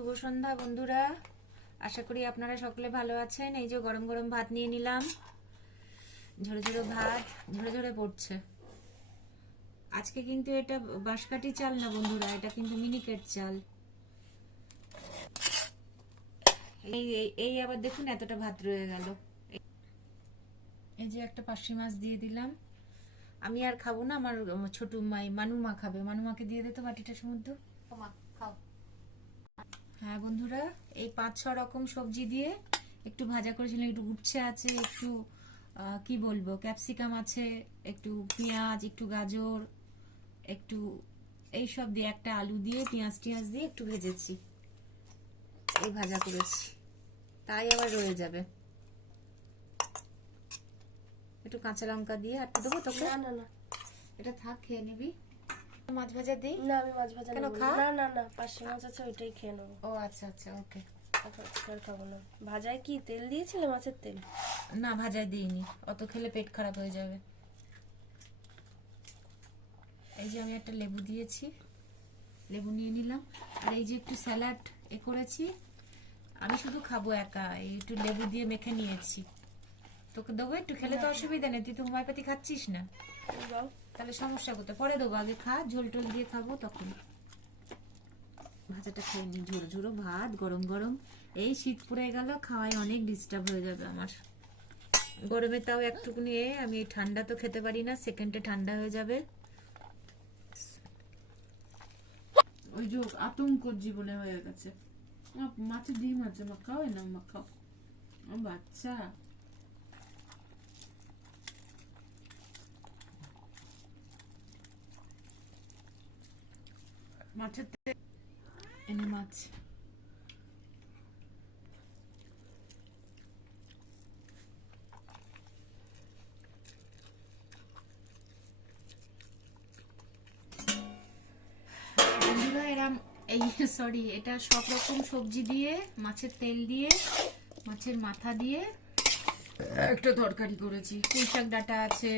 শুভ সন্ধ্যা বন্ধুরা, আশা করি আপনারা সকলে ভালো আছেন। এই যে গরম গরম ভাত নিয়ে নিলাম, ঝরে ঝরে ভাত ঝরে ঝরে পড়ছে। আজকে কিন্তু এটা বাঁশকাঠি চাল না বন্ধুরা, এটা কিন্তু মিনিকেট চাল। এই এই আবার দেখুন এতটা ভাত রয়ে গেল। এই যে একটা পার্শে মাছ দিয়ে দিলাম, আমি আর খাবো না, আমার ছোট মাই মানুমা খাবে। মানুমাকে দিয়ে দিতে বাটিটা সমুদ্র খাও। হ্যাঁ বন্ধুরা, এই 5-6 রকম সবজি দিয়ে একটু ভাজা করেছিলাম। একটু উচ্ছে আছে, একটু কি বলবো, ক্যাপসিকাম আছে, একটু পেঁয়াজ, একটু গাজর, একটু এইসব দিয়ে, একটা আলু দিয়ে পেঁয়াজ টিয়াজ দিয়ে একটু ভেজেছি, এই ভাজা করেছি। তাই আবার রয়ে যাবে। একটু কাঁচা লঙ্কা দিয়ে আর দেবো তোকে? না না না, এটা থাক, খেয়ে নিবি। মাছ ভাজা দিই না আমি মাছ ভাজা কেন? নেবো খা। না না না, পার্শে মাছ আছে ওইটাই খেয়ে নেবো। ও আচ্ছা আচ্ছা, ওকে। আজকাল খাবো না। ভাজায় কি তেল দিয়েছিলে? মাছের তেল? না ভাজায় দিইনি, অত খেলে পেট খারাপ হয়ে যাবে। এই যে আমি একটা লেবু দিয়েছি, লেবু নিয়ে নিলাম। আর এই যে একটু স্যালাড করেছি, আমি শুধু খাবো একা, এই একটু লেবু দিয়ে মেখে নিয়েছি। তোকে দেবো একটু, খেলে তো অসুবিধা নেই, তুই তো হোমিওপ্যাথি খাচ্ছিস না, তাহলে সমস্যা করতে পরে দেবো। আগে খা, ঝোল টোল দিয়ে খাবো তখন। ভাজাটা খেয়ে নি, ঝোড়ো ঝোড়ো ভাত গরম গরম। এই শীত পড়ে গেল, খাওয়ায় অনেক ডিস্টার্ব হয়ে যাবে আমার। গরমে তাও একটুকুনি আমি ঠান্ডা তো খেতে পারি না, সেকেন্ডে ঠান্ডা হয়ে যাবে। ওই যে আতঙ্ক জীবনে হয়ে গেছে। মাছের ডিম আছে, মা খাও না, মা খাও। বাচ্চা মাছের এনে মাছ। বন্ধুরা এরম এই সরি, এটা সব রকম সবজি দিয়ে, মাছের তেল দিয়ে, মাছের মাথা দিয়ে একটা তরকারি করেছি। পুঁই শাক ডাটা আছে,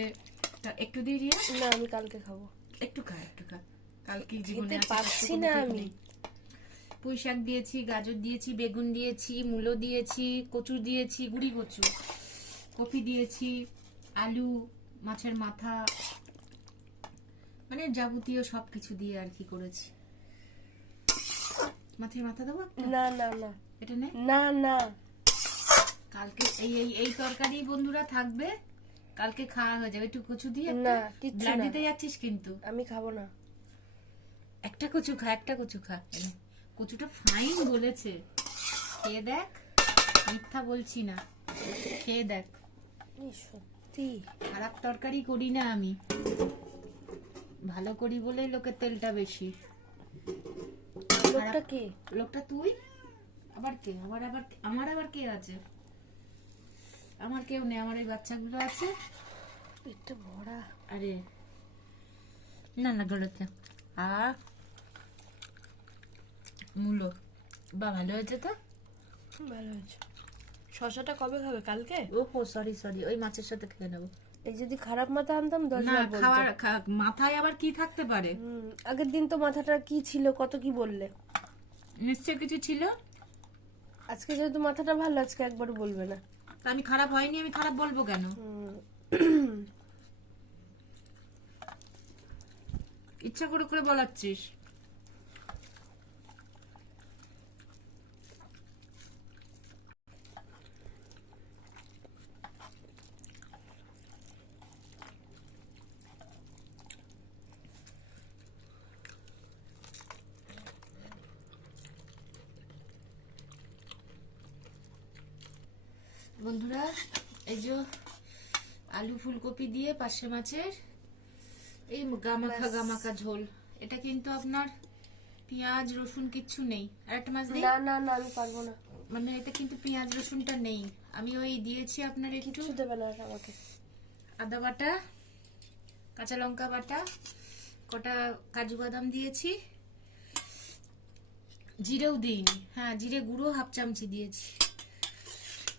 একটু দিয়ে দিয়ে। না আমি কালকে খাবো। একটু খা একটু খা, কালকে জীবনে খেতে এত কষ্ট পারছি করে না ঠিক আমি। নেই। পুঁই শাক দিয়েছি, গাজর দিয়েছি, বেগুন দিয়েছি, মূলো দিয়েছি, কচু দিয়েছি, গুঁড়ি কচু, কপি দিয়েছি, আলু, মাছের মাথা, মানে যাবতীয় সবকিছু দিয়ে আর কি করেছি। মাছের মাথা দেবো একটা? না না না এটা নে। না না, কালকে এই এই এই তরকারি বন্ধুরা থাকবে, কালকে খাওয়া হয়ে যাবে। একটু কচু দিয়ে না, কিচ্ছু ব্লাড না। দিতে যাচ্ছিস কিন্তু। আমি খাবো না। একটা কচু খা, একটা কচু খা। এই নে, কচুটা ফাইন বলেছে, খেয়ে দেখ, মিথ্যা বলছি না, খেয়ে দেখ। এই সত্যি খারাপ তরকারি করি না আমি, ভালো করি বলেই লোকের তেলটা বেশি। লোকটা কে? লোকটা তুই। আবার কে? আমার আবার কে আছে? আমার কেউ নেই, আমার এই বাচ্চাগুলো আছে। পেটটা ভরা। আরে না না, গড়েছে। মূলো বা ভালো হয়েছে তো। ভালো হয়েছে। শশাটা কবে খাবে? কালকে? ওহো সরি সরি, ওই মাছের সাথে খেয়ে নেবো। এই যদি খারাপ মাথা আনতাম 10 না বার বলতো। খাওয়ার মাথায় আবার কি থাকতে পারে? আগের দিন তো মাথাটা কি ছিল, কত কি বললে। নিশ্চয় কিছু ছিল। আজকে যেহেতু মাথাটা ভালো, আজকে একবারও বলবে না। তা আমি খারাপ হয়নি, আমি খারাপ বলবো কেন? ইচ্ছা করে করে বলাচ্ছিস। বন্ধুরা এই যে আলু ফুলকপি দিয়ে পার্শে মাছের এই গামাখা ঝোল। এটা কিন্তু আপনার পেঁয়াজ রসুন কিচ্ছু নেই। আর একটা মাছ দিই? না না না, আমি পারবো না। মানে এতে কিন্তু পেঁয়াজ রসুনটা নেই। আমি ওই দিয়েছি আপনার একটু কিচ্ছু দেবে না আমাকে। আদা বাটা, কাঁচা লঙ্কা বাটা, কটা কাজু বাদাম দিয়েছি, জিরেও দিইনি। হ্যাঁ জিরে গুঁড়ো 1/2 চামচি দিয়েছি।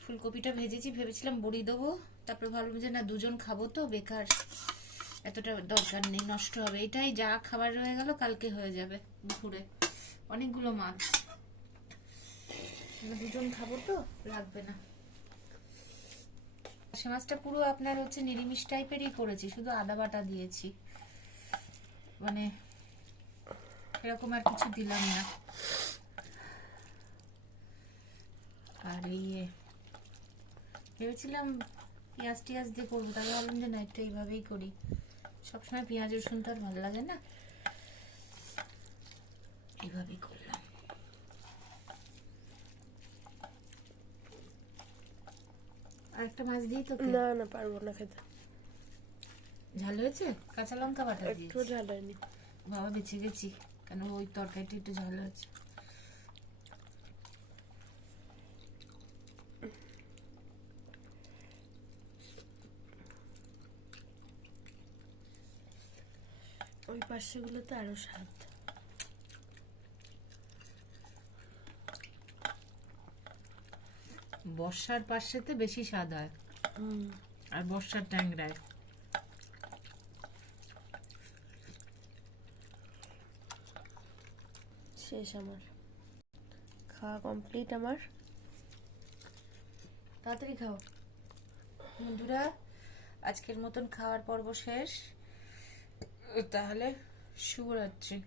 ফুলকপিটা ভেজেছি, ভেবেছিলাম বড়ি দেবো, তারপরে ভাবলাম যে না, দুজন খাবো তো, বেকার এতটা দরকার নেই, নষ্ট হবে। এটাই যা খাবার রয়ে গেল কালকে হয়ে যাবে দুপুরে। অনেকগুলো মাছ, আমরা দুজন খাবো তো, লাগবে না। পার্শে মাছটা পুরো আপনার হচ্ছে নিরামিষ টাইপেরই করেছি, শুধু আদা বাটা দিয়েছি, মানে এরকম আর কিছু দিলাম না। আর ভেবেছিলাম পেঁয়াজ টিয়াজ দিয়ে করবো, তাহলে ভাবলাম যে না, একটু এইভাবেই করি। সবসময় পেঁয়াজ রসুন তো আর ভালো লাগে না, এইভাবেই করলাম। আরেকটা মাছ দিই তো? না না, পারবো না খেতে। ঝাল হয়েছে? কাঁচা লঙ্কা বাটা একটু দিয়েছি। ঝাল হয়নি। বাবা বেঁচে গেছি, কেন ওই তরকারিটা একটু ঝাল হয়েছে। ওই পাশেগুলোতে আরো স্বাদ। বর্ষার পাশেতে বেশি স্বাদ হয়, হুম। আর বর্ষার ট্যাংরায়। শেষ আমার খাওয়া কমপ্লিট আমার। তাড়াতাড়ি খাও বন্ধুরা, আজকের মতন খাওয়ার পর্ব শেষ। তাহলে শুভরাত্রি।